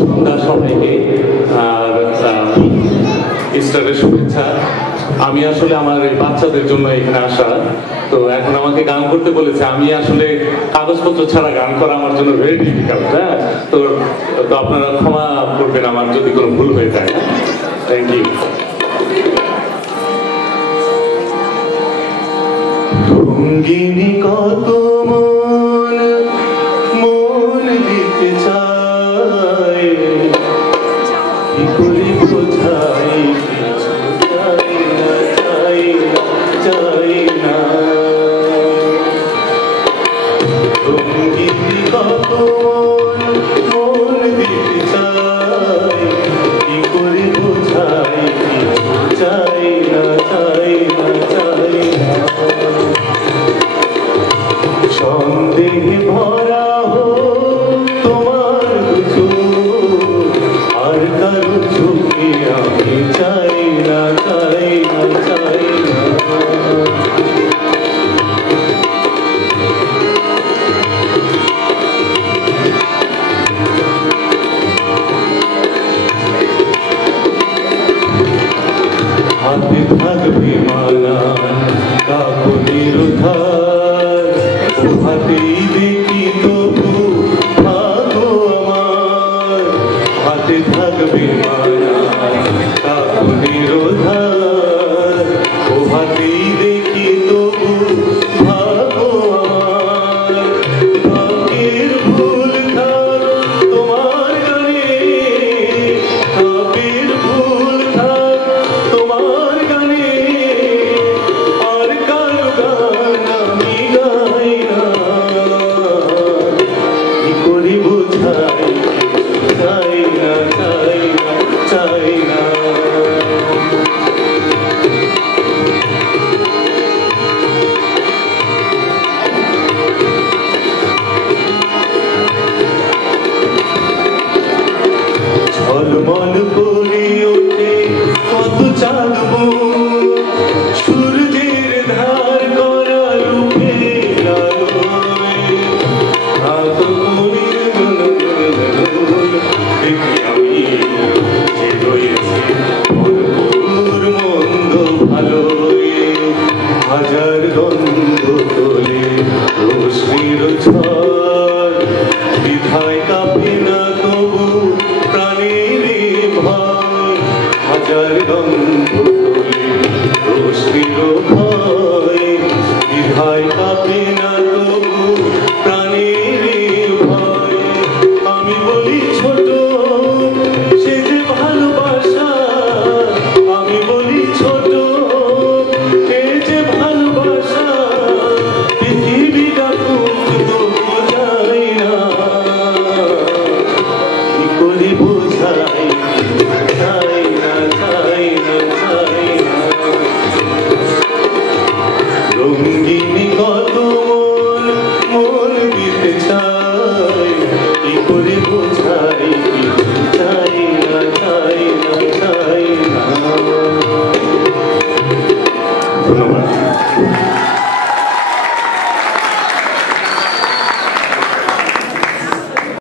সন্ধ্যা সবাইকে, আর ইস্টারের শুভেচ্ছা। আমি আসলে আমার এই বাচ্চাদের জন্য এখানে আসা, তো এখন আমাকে গান করতে বলেছে। আমি আসলে কাগজপত্র ছাড়া গান করা আমার জন্য ভেরি ডিফিকাল্ট। হ্যাঁ, তো আপনারা ক্ষমা করবেন আমার যদি কোনো ভুল হয়ে যায়। Thank you. রঙ্গিনী কত মন দিতে চায়, কি করে বোঝাই কিছু চাই না, চাই না, চাই না। রঙ্গিনী কত মন দিতে চায়, কি করে বোঝাই কিছু চাই না, চাই না, চাই না। সন্দেহে ভরা হো তোমার কিছু, আর কারো চোখে আমি চাই না, চাই না, চাই না। হাতে থাকবে মালা কাপড়ের ধার, হাতেই দেখি তবু ভাগো আমার। হাতে থাকবে মালা কাপড়ের ধার, ও হাতেই দেখি তবু ভাগো আমার। ভাগ্যের ভুল থাক তোমার গানে, ভাগ্যের ভুল থাক তোমার গানে, আর কারো গান আমি গাই না। কি করে বোঝাই চাই না, চাই না, চাই না। ঝলমল করে ওঠে কত চাঁদ মুখ, সূর্যের ধার করা রূপের আলোয়। হাত ঘড়ির গুনগুন দেখি আমি যে রয়েছে ভরপুর মন্দ ভালোয়। হাজার দ্বন্দ্ব তোলে রশ্মির ঝড়, বিধায়